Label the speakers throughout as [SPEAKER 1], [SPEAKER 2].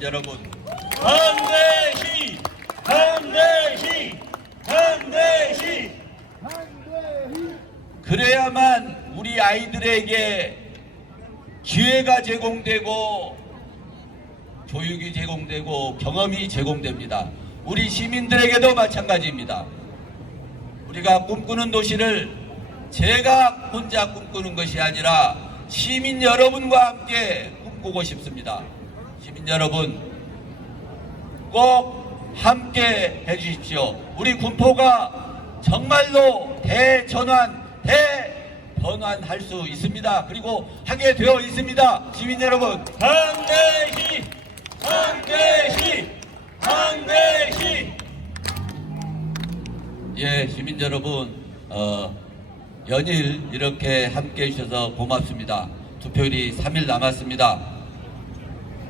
[SPEAKER 1] 시민 여러분
[SPEAKER 2] 반대시 반대시 반대시
[SPEAKER 1] 그래야만 우리 아이들에게 기회가 제공되고 교육이 제공되고 경험이 제공됩니다. 우리 시민들에게도 마찬가지입니다. 우리가 꿈꾸는 도시를 제가 혼자 꿈꾸는 것이 아니라 시민 여러분과 함께 꿈꾸고 싶습니다. 시민 여러분 꼭 함께 해주십시오. 우리 군포가 정말로 대전환, 대번환할 수 있습니다. 그리고 하게 되어 있습니다. 시민 여러분,
[SPEAKER 2] 반대시 반대시 반대시
[SPEAKER 1] 예, 시민 여러분, 어, 연일 이렇게 함께 해주셔서 고맙습니다. 투표일이 3일 남았습니다.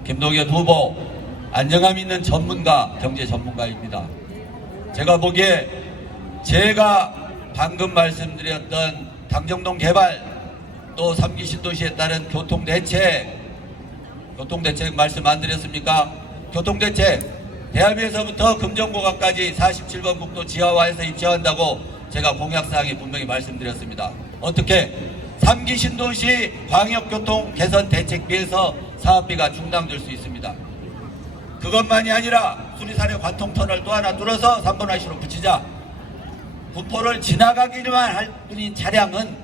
[SPEAKER 1] 김동연 후보, 안정감 있는 전문가, 경제 전문가입니다. 제가 보기에 제가 방금 말씀드렸던 당정동 개발, 또 3기 신도시에 따른 교통대책, 교통대책 말씀 안 드렸습니까? 교통대책 대합에서부터 금정고가까지 47번 국도 지하화해서 입주한다고 제가 공약사항에 분명히 말씀드렸습니다. 어떻게 3기 신도시 광역교통 개선 대책비에서 사업비가 충당될 수 있습니다. 그것만이 아니라 수리산의 관통터널 또 하나 뚫어서 3번 IC로 붙이자. 군포를 지나가기만 할 뿐인 차량은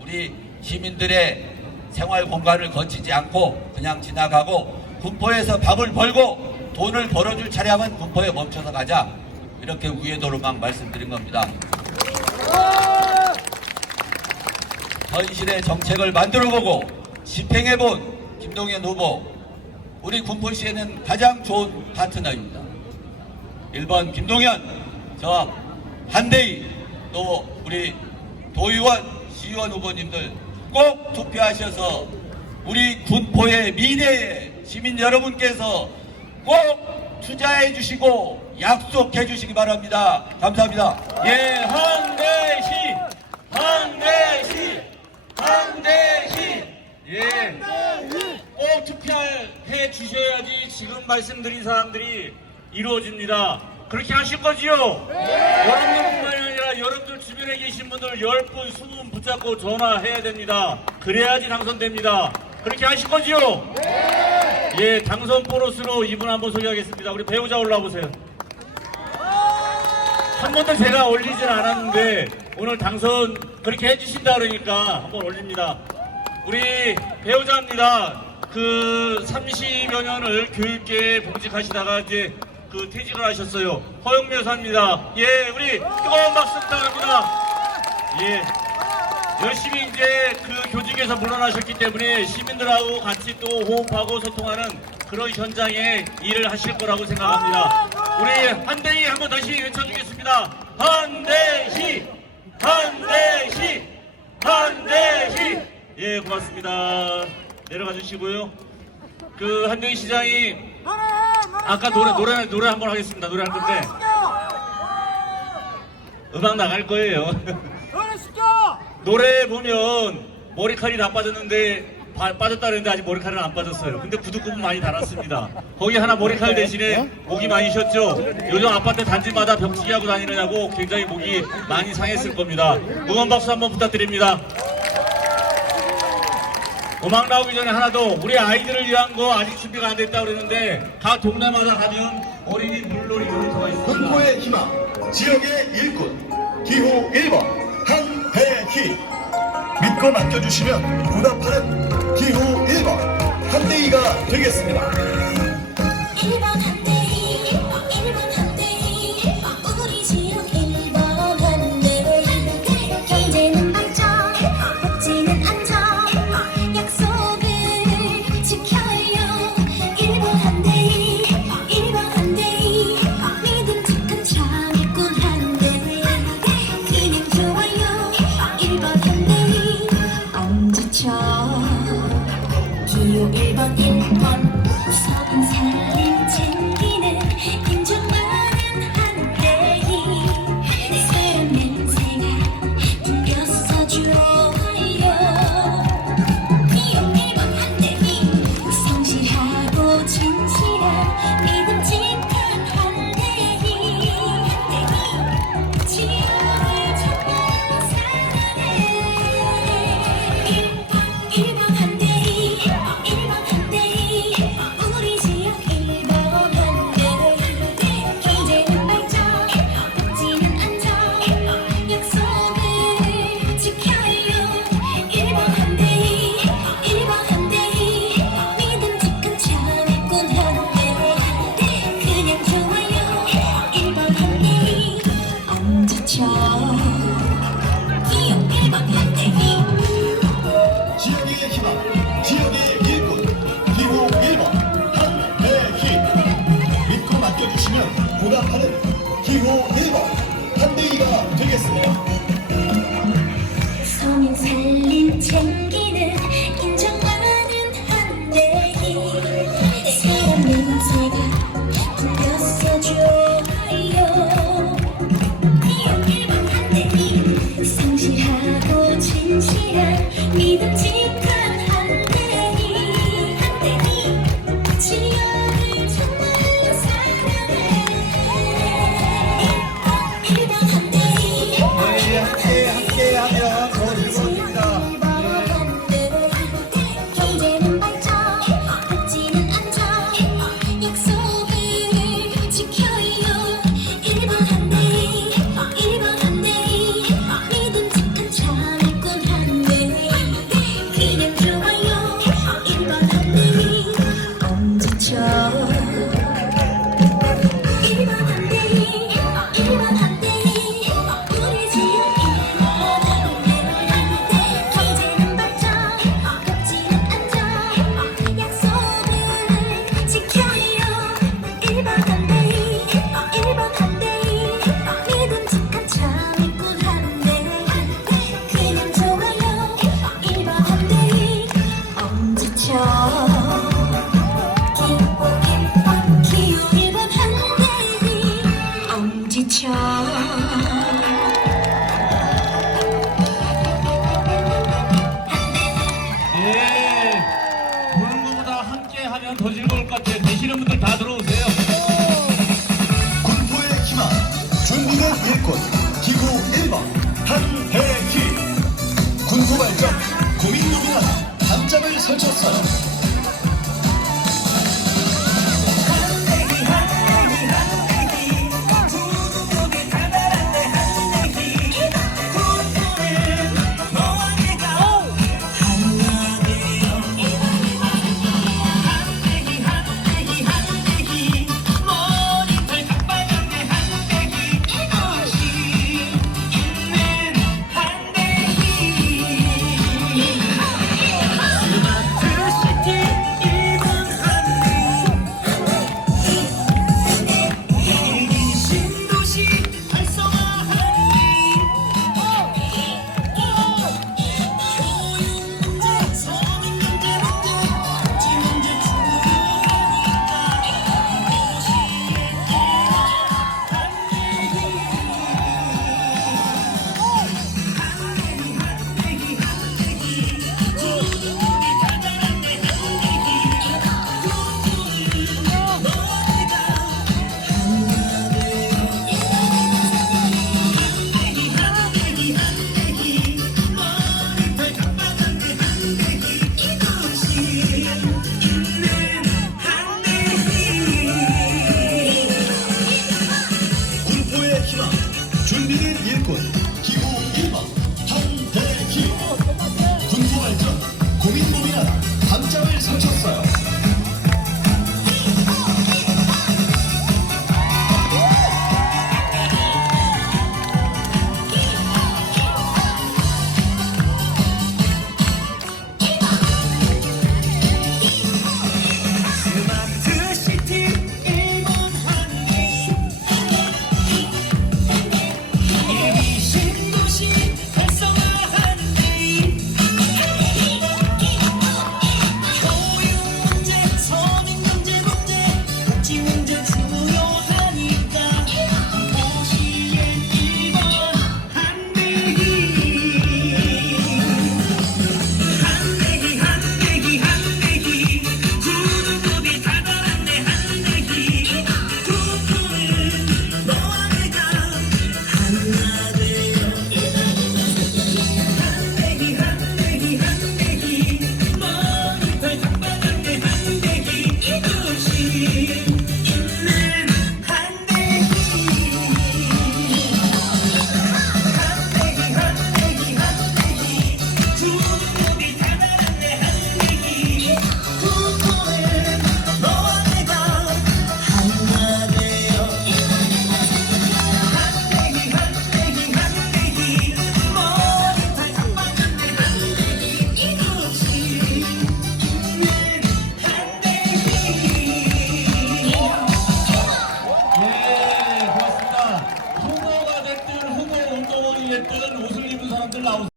[SPEAKER 1] 우리 시민들의 생활 공간을 거치지 않고 그냥 지나가고 군포에서 밥을 벌고 돈을 벌어줄 차량은 군포에 멈춰서 가자. 이렇게 우회도로만 말씀드린 겁니다. 현실의 정책을 만들어보고 집행해본 김동연 후보 우리 군포시에는 가장 좋은 파트너입니다. 1번 김동연 저 한대희 또 우리 도의원 시의원 후보님들 꼭 투표하셔서 우리 군포의 미래에 시민 여러분께서 꼭 투자해 주시고 약속해 주시기 바랍니다. 감사합니다.
[SPEAKER 2] 예 한대시 한대시 한대시 예꼭 투표해 말씀드린 사항들이 이루어집니다. 그렇게 하실 거지요? 여러분들뿐만이 아니라 여러분들 주변에 계신 분들 10분, 20분 붙잡고 전화해야 됩니다. 그래야지 당선됩니다. 그렇게 하실 거지요? 예, 당선 보너스로 이분 한번 소개하겠습니다. 우리 배우자 올라오세요. 한 번도 제가 올리진 않았는데 오늘 당선 그렇게 해주신다 그러니까 한번 올립니다. 우리 배우자입니다. 그 30여 년을 교육계에 복직하시다가 이제 그 퇴직을 하셨어요. 허영미 여사입니다. 예, 우리 뜨거운 박수 부탁합니다. 예. 열심히 이제 그 교직에서 물러나셨기 때문에 시민들하고 같이 또 호흡하고 소통하는 그런 현장에 일을 하실 거라고 생각합니다. 우리 한대희 한번 다시 외쳐주겠습니다. 한대희! 한대희! 한대희! 예, 고맙습니다. 내려가 주시고요. 그 한대희 시장이 아까 노래, 노래, 노래 한 번 하겠습니다. 노래 할 건데 음악 나갈 거예요. 노래 보면 머리칼이 다 빠졌는데 바- 빠졌다 그랬는데 아직 머리칼은 안 빠졌어요. 근데 구두굽은 많이 달았습니다. 거기 하나 머리칼 대신에 목이 많이 쉬었죠. 요즘 아파트 단지마다 벽치기 하고 다니느냐고 굉장히 목이 많이 상했을 겁니다. 응원 박수 한번 부탁드립니다. 음악 나오기 전에 하나 더 우리 아이들을 위한 거 아직 준비가 안 됐다 그랬는데 각 동네마다 가면 어린이 물놀이 놀이터가 있습니다.
[SPEAKER 3] 군포의 희망, 지역의 일꾼, 기호 1번 한배희 믿고 맡겨주시면 보답하는 기호 1번 한대희가 되겠습니다. 보답하는 기호 1번 한대희가 되겠습니다.
[SPEAKER 4] 서민 살림 챙기는 인정하는 한대희 새로운 냄새가 불러서줘요. 이 상실하고 진실한 믿음직한 계시는 분들 다 들어오세요. 군포의 희망, 중국의 일꾼, 기구 1번, 한혜기. 군포 발전, 고민노동화, 밤잠을 설쳤어요.
[SPEAKER 2] 3점을 삼쳤어요.